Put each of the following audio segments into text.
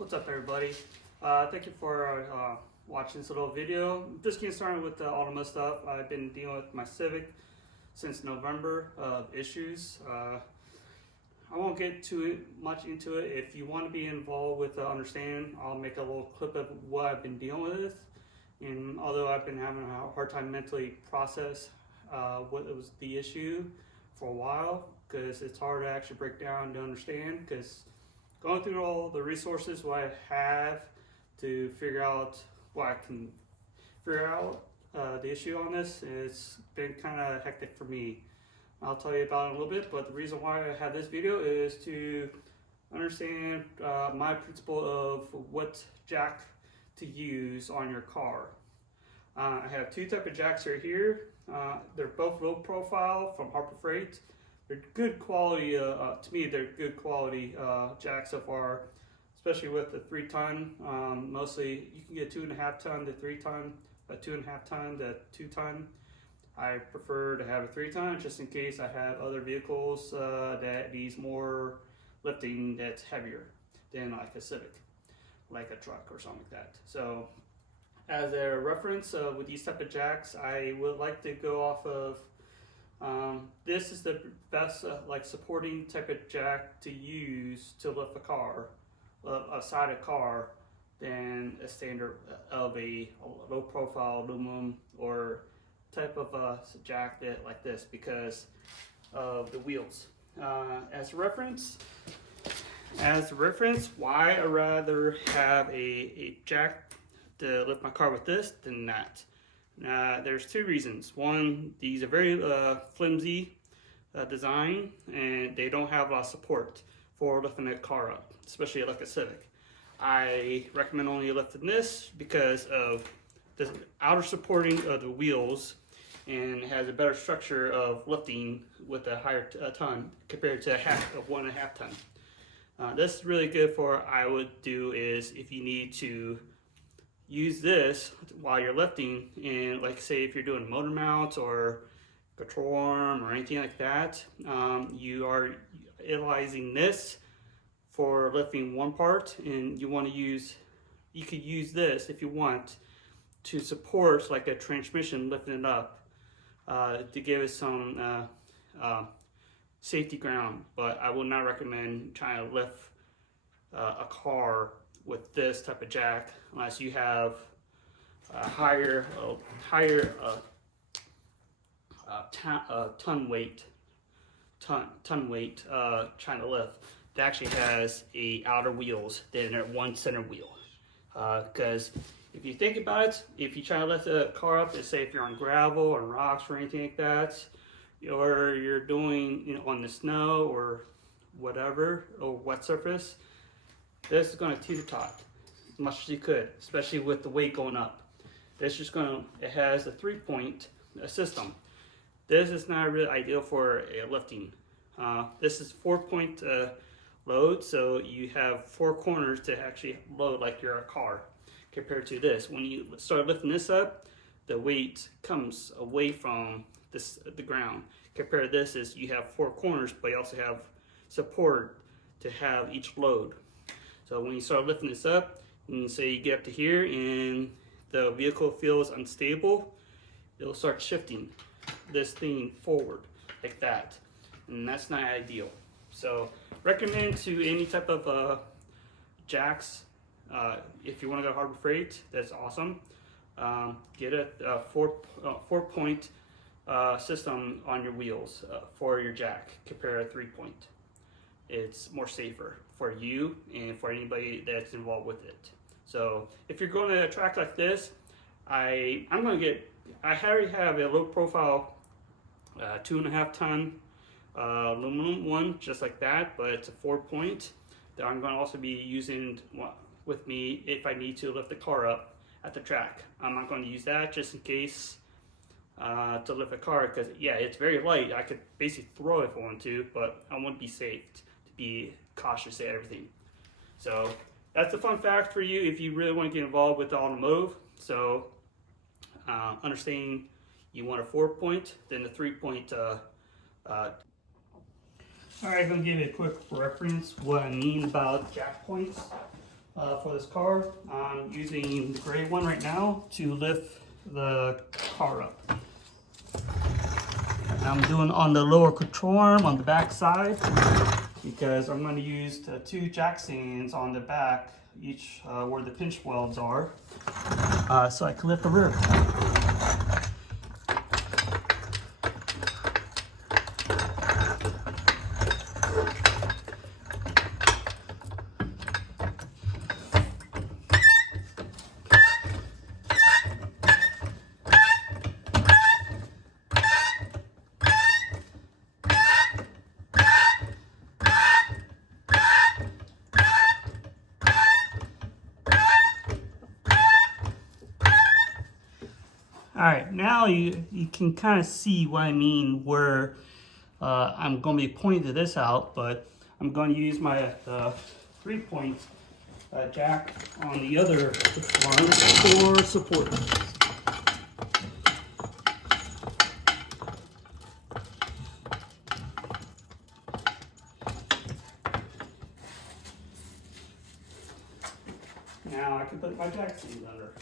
What's up, everybody? Thank you for watching this little video. Just getting started with the Automotive stuff. I've been dealing with my Civic since November of issues. I won't get too much into it. If you want to be involved with understanding, I'll make a little clip of what I've been dealing with. And although I've been having a hard time mentally process what was the issue for a while, because it's hard to actually break down to understand, because going through all the resources what I have to figure out what I can figure out the issue on this, it's been kind of hectic for me. I'll tell you about it in a little bit, but the reason why I have this video is to understand my principle of what jack to use on your car. I have two types of jacks right here. They're both low profile from Harbor Freight. They're good quality, to me they're good quality jacks so far, especially with the 3-ton. Mostly you can get 2.5 ton to 3 ton, 2.5 ton to 2 ton. I prefer to have a 3-ton just in case I have other vehicles that needs more lifting that's heavier than like a Civic, like a truck or something like that. So as a reference with these type of jacks, I would like to go off of this is the best like supporting type of jack to use to lift a car, a sided car, than a standard of a low profile aluminum or type of jack that like this, because of the wheels. As a reference, why I rather have a jack to lift my car with this than that. There's two reasons. One, these are very flimsy design, and they don't have a lot of support for lifting a car up, especially like a Civic. I recommend only lifting this because of the outer supporting of the wheels, and has a better structure of lifting with a higher ton compared to a 1.5 ton. This is really good for, I would do is if you need to use this while you're lifting, and like say if you're doing motor mounts or control arm or anything like that, you are utilizing this for lifting one part, and you could use this if you want to support like a transmission lifting it up, to give it some safety ground. But I would not recommend trying to lift a car with this type of jack unless you have a higher ton weight trying to lift that actually has a outer wheels than a one center wheel. Because if you think about it, if you try to lift a car up, let's say if you're on gravel or rocks or anything like that, or you're doing on the snow or whatever, or wet surface, this is going to teeter-tot as much as you could, especially with the weight going up. This is it has a 3-point system. This is not really ideal for a lifting. This is 4-point load, so you have 4 corners to actually load like you're a car. Compared to this, when you start lifting this up, the weight comes away from the ground. Compared to this, is you have 4 corners, but you also have support to have each load. So when you start lifting this up, and say you get up to here and the vehicle feels unstable, it'll start shifting this thing forward like that, and that's not ideal. So recommend to any type of jacks, if you want to go Harbor Freight, that's awesome. Get a 4-point system on your wheels for your jack compared to 3-point. It's more safer for you and for anybody that's involved with it. So if you're going to a track like this, I already have a low profile 2.5 ton aluminum one just like that, but it's a 4-point that I'm going to also be using with me if I need to lift the car up at the track. I'm not going to use that just in case to lift a car, because yeah, it's very light. I could basically throw it if I want to, but I want to be safe, to be cautious at everything. So that's a fun fact for you if you really want to get involved with the Automotive. So understanding you want a 4-point, then the 3-point. Alright, I'm going to give you a quick reference what I mean about jack points. for this car. I'm using the gray one right now to lift the car up. I'm doing on the lower control arm on the back side because I'm going to use the 2 jack stands on the back, each where the pinch welds are, so I can lift the rear. All right, now you can kind of see what I mean where I'm going to be pointing this out, but I'm going to use my 3-point jack on the other one for support. Now I can put my jack stand under.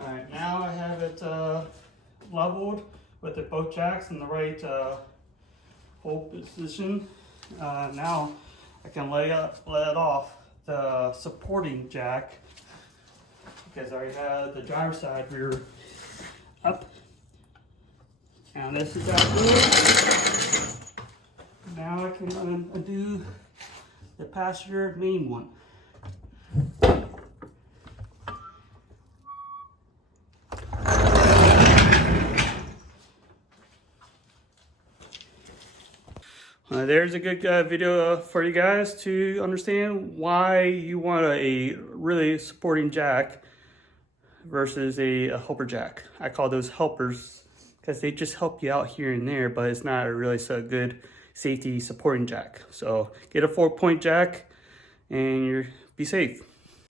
Alright, now I have it leveled with the both jacks in the right hold position. Now I can let off the supporting jack because I already have the driver's side rear up. Now this is out good. Now I can undo the passenger main one. There's a good video for you guys to understand why you want a really supporting jack versus a helper jack. I call those helpers because they just help you out here and there, but it's not a really so good safety supporting jack. So get a 4-point jack and you're be safe.